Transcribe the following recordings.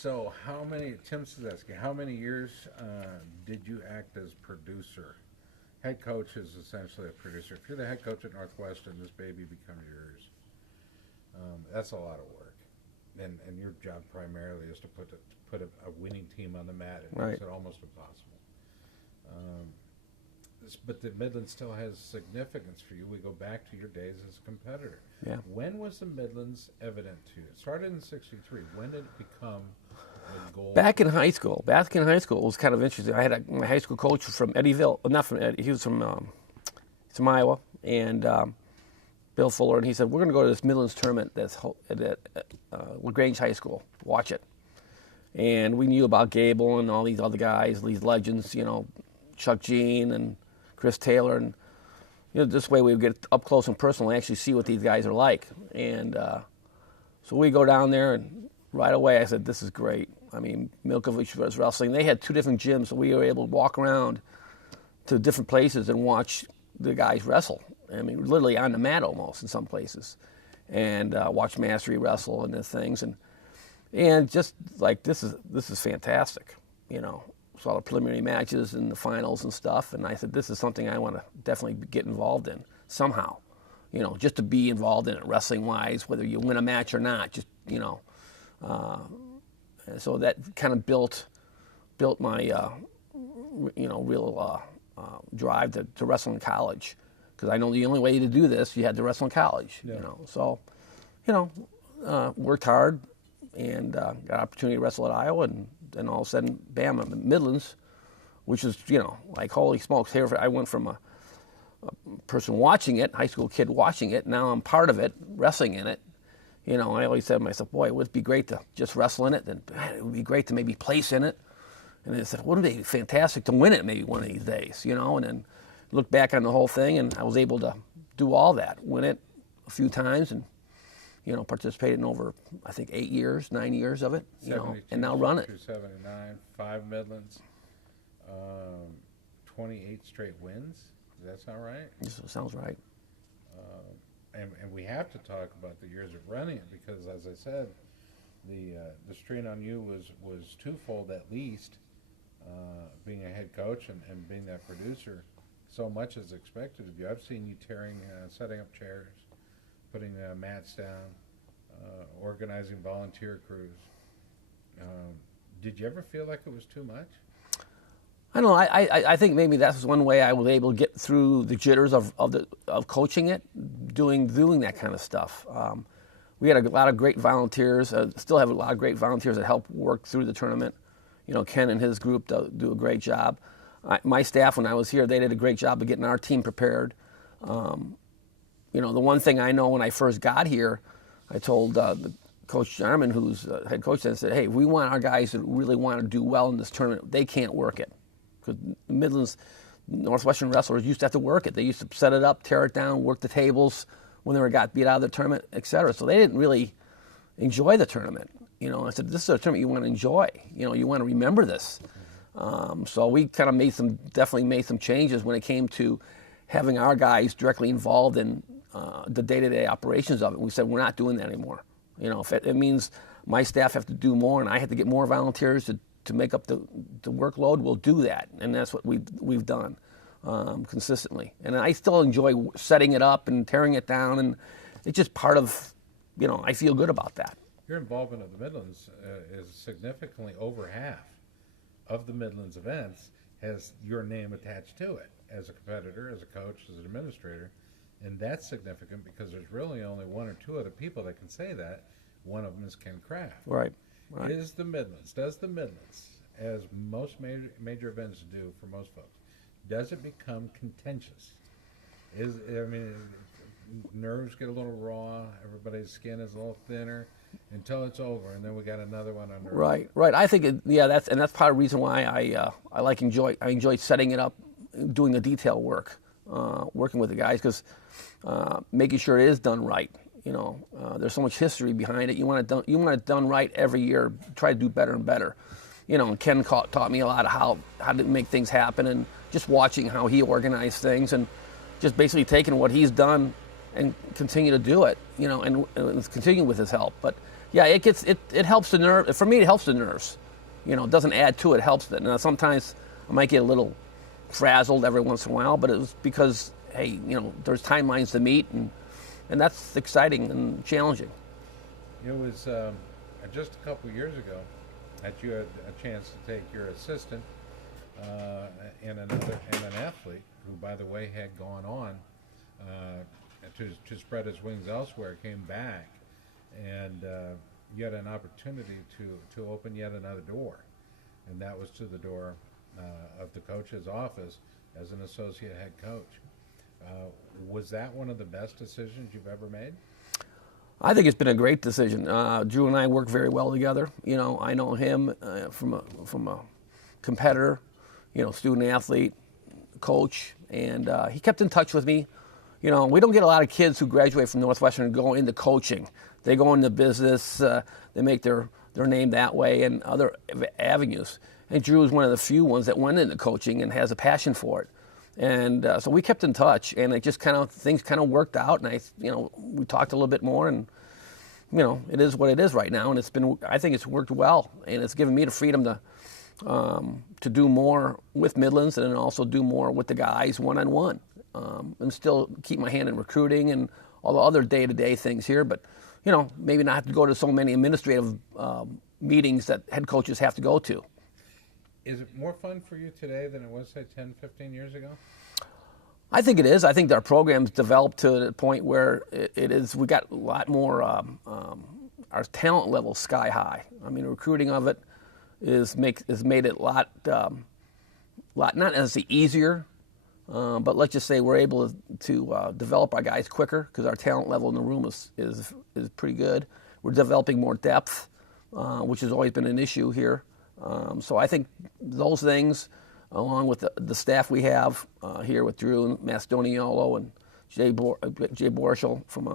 So Tim Cysewski, how many years did you act as producer? Head coach is essentially a producer. If you're the head coach at Northwestern, this baby becomes yours. That's a lot of work. And your job primarily is to put a winning team on the mat. It makes it almost impossible. But the Midlands still has significance for you. We go back to your days as a competitor. Yeah. When was the Midlands evident to you? It started in '63. When did it become a goal? Back in high school, it was kind of interesting. I had my high school coach from Eddyville, not from Eddie, he was from Iowa, and Bill Fuller, and he said, we're going to go to this Midlands tournament that's at LaGrange High School. Watch it. And we knew about Gable and all these other guys, these legends, Chuck Jean and Chris Taylor, and this way we would get up close and personal and actually see what these guys are like. And so we go down there, and right away I said, this is great. I mean, Milkovich was wrestling. They had two different gyms, so we were able to walk around to different places and watch the guys wrestle. I mean, literally on the mat almost in some places, and watch Mastery wrestle and the things, and just like this is fantastic, Saw the preliminary matches and the finals and stuff, and I said, this is something I want to definitely get involved in somehow, just to be involved in it wrestling-wise, whether you win a match or not, just, and so that kind of built my, real drive to wrestle in college, because I know the only way to do this, you had to wrestle in college, So, worked hard and got an opportunity to wrestle at Iowa, and then all of a sudden, bam, I'm in Midlands, which is, like, holy smokes. Here I went from a person watching it, high school kid watching it, now I'm part of it, wrestling in it. I always said to myself, boy, it would be great to just wrestle in it, then it would be great to maybe place in it. And then I said, wouldn't it be fantastic to win it maybe one of these days, and then look back on the whole thing, and I was able to do all that, win it a few times, and participated in over, I think, 9 years of it, and now run it. 79, 5 Midlands, 28 straight wins. Does that sound right? Yes, sounds right. And we have to talk about the years of running it, because, as I said, the strain on you was twofold at least, being a head coach and being that producer. So much is expected of you. I've seen you setting up chairs, putting mats down, organizing volunteer crews. Did you ever feel like it was too much? I don't know. I think maybe that's one way I was able to get through the jitters of coaching it, doing that kind of stuff. We had a lot of great volunteers. Still have a lot of great volunteers that help work through the tournament. Ken and his group do a great job. My staff, when I was here, they did a great job of getting our team prepared. The one thing I know when I first got here, I told the Coach Jarman, who's head coach, and said, hey, we want our guys that really want to do well in this tournament. They can't work it. Because the Midlands, Northwestern wrestlers used to have to work it. They used to set it up, tear it down, work the tables when they got beat out of the tournament, et cetera. So they didn't really enjoy the tournament. I said, this is a tournament you want to enjoy. You want to remember this. So we kind of definitely made some changes when it came to having our guys directly involved in the day-to-day operations of it. We said, we're not doing that anymore. If it means my staff have to do more and I have to get more volunteers to make up the workload, we'll do that. And that's what we've done consistently. And I still enjoy setting it up and tearing it down, and it's just part of, I feel good about that. Your involvement of the Midlands is significantly over half of the Midlands events has your name attached to it as a competitor, as a coach, as an administrator. And that's significant because there's really only one or two other people that can say that. One of them is Ken Kraft. Right. Does the Midlands, as most major events do for most folks, does it become contentious? Nerves get a little raw, everybody's skin is a little thinner until it's over, and then we got another one under. Right. I think that's part of the reason why I enjoy setting it up, doing the detail work, working with the guys, because making sure it is done right. There's so much history behind it. You want it done right every year. Try to do better and better. And Ken taught me a lot of how to make things happen, and just watching how he organized things, and just basically taking what he's done and continue to do it. And continue with his help. But Yeah, it helps the nerve. For me, it helps the nerves. You know, it doesn't add to it, it helps it. Now, sometimes I might get a little frazzled every once in a while, but it was because, hey, you know, there's timelines to meet, and that's exciting and challenging. It was just a couple years ago that you had a chance to take your assistant and an athlete who, by the way, had gone on to spread his wings elsewhere, came back, and you had an opportunity to open yet another door, and that was to the door of the coach's office as an associate head coach. Was that one of the best decisions you've ever made? I think it's been a great decision. Drew and I work very well together. You know, I know him from a competitor, you know, student athlete, coach, and he kept in touch with me. You know, we don't get a lot of kids who graduate from Northwestern and go into coaching. They go into business, they make their name that way and other avenues. And Drew is one of the few ones that went into coaching and has a passion for it. And so we kept in touch, and it just things kind of worked out. And we talked a little bit more, and you know, it is what it is right now. And I think it's worked well, and it's given me the freedom to do more with Midlands, and then also do more with the guys one-on-one, and still keep my hand in recruiting and all the other day-to-day things here. But you know, maybe not have to go to so many administrative meetings that head coaches have to go to. Is it more fun for you today than it was, say, 10, 15 years ago? I think it is. I think our program's developed to the point where it is. We got a lot more. Our talent level sky high. I mean, recruiting of it has made it a lot not necessarily easier, but let's just say we're able to develop our guys quicker because our talent level in the room is pretty good. We're developing more depth, which has always been an issue here. So I think those things, along with the staff we have here with Drew and Mastoniolo and Jay Borschel from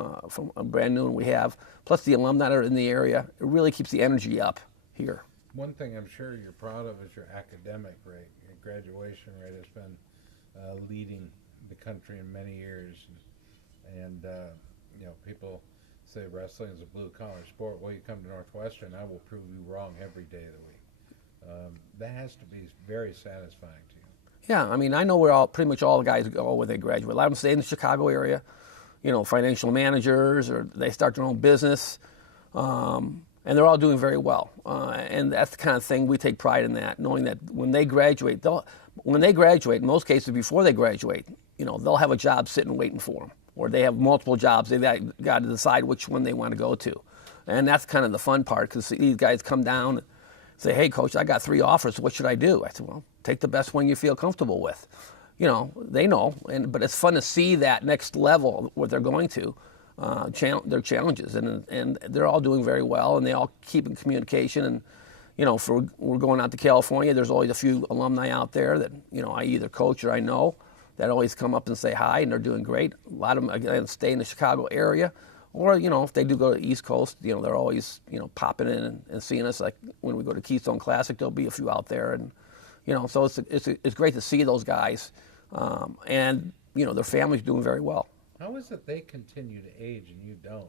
a brand new one we have, plus the alumni that are in the area, it really keeps the energy up here. One thing I'm sure you're proud of is your academic rate. Your graduation rate has been leading the country in many years. And you know, people say wrestling is a blue-collar sport. Well, you come to Northwestern, I will prove you wrong every day of the week. That has to be very satisfying to you. Yeah, I mean, I know where pretty much all the guys go when they graduate. A lot of them stay in the Chicago area, you know, financial managers, or they start their own business, and they're all doing very well. And that's the kind of thing we take pride in, that, knowing that when they graduate, in most cases before they graduate, you know, they'll have a job sitting waiting for them, or they have multiple jobs. They've got to decide which one they want to go to, and that's kind of the fun part, because these guys come down. Say, hey, coach, I got 3 offers. What should I do? I said, well, take the best one you feel comfortable with. You know, they know, but it's fun to see that next level, what they're going to, their challenges, and they're all doing very well, and they all keep in communication. And you know, we're going out to California. There's always a few alumni out there that, you know, I either coach or I know, that always come up and say hi, and they're doing great. A lot of them again stay in the Chicago area. Or, you know, if they do go to the East Coast, you know, they're always, you know, popping in and seeing us. Like when we go to Keystone Classic, there'll be a few out there. And, you know, so it's great to see those guys. And, you know, their families doing very well. How is it they continue to age and you don't?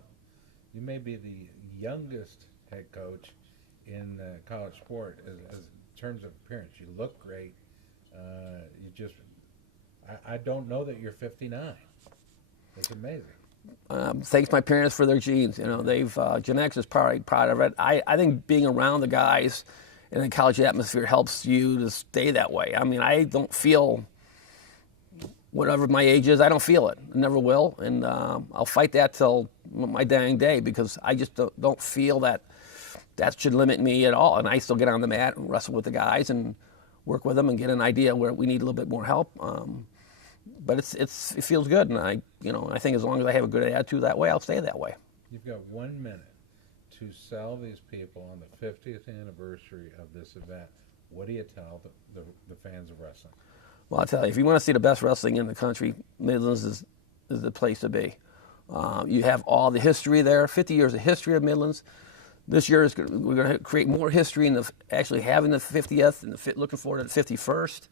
You may be the youngest head coach in college sport as in terms of appearance. You look great. I don't know that you're 59. It's amazing. Thanks my parents for their genes. You know, Gen X is probably proud of it. I think being around the guys in the college atmosphere helps you to stay that way. I mean, I don't feel, whatever my age is, I don't feel it. I never will. And I'll fight that till my dying day, because I just don't feel that should limit me at all. And I still get on the mat and wrestle with the guys and work with them and get an idea where we need a little bit more help. But it feels good, and I think as long as I have a good attitude that way, I'll stay that way. You've got 1 minute to sell these people on the 50th anniversary of this event. What do you tell the fans of wrestling? Well, I'll tell you, if you want to see the best wrestling in the country, Midlands is the place to be. You have all the history there, 50 years of history of Midlands. This year we're going to create more history in actually having the 50th and looking forward to the 51st.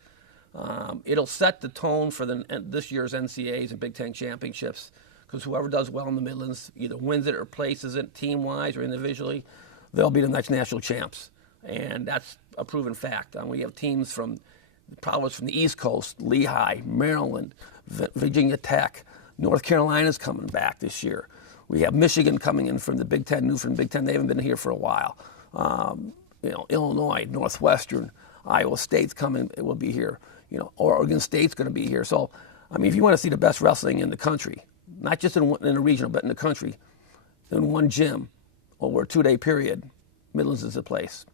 It'll set the tone for this year's NCAAs and Big Ten championships, because whoever does well in the Midlands either wins it or places it team-wise or individually, they'll be the next national champs. And that's a proven fact. We have teams from the East Coast, Lehigh, Maryland, Virginia Tech. North Carolina's coming back this year. We have Michigan coming in from the Big Ten, new from the Big Ten. They haven't been here for a while. Illinois, Northwestern, Iowa State's coming. It will be here. Oregon State's going to be here. So, if you want to see the best wrestling in the country, not just in a regional, but in the country, in one gym over a 2-day period, Midlands is the place.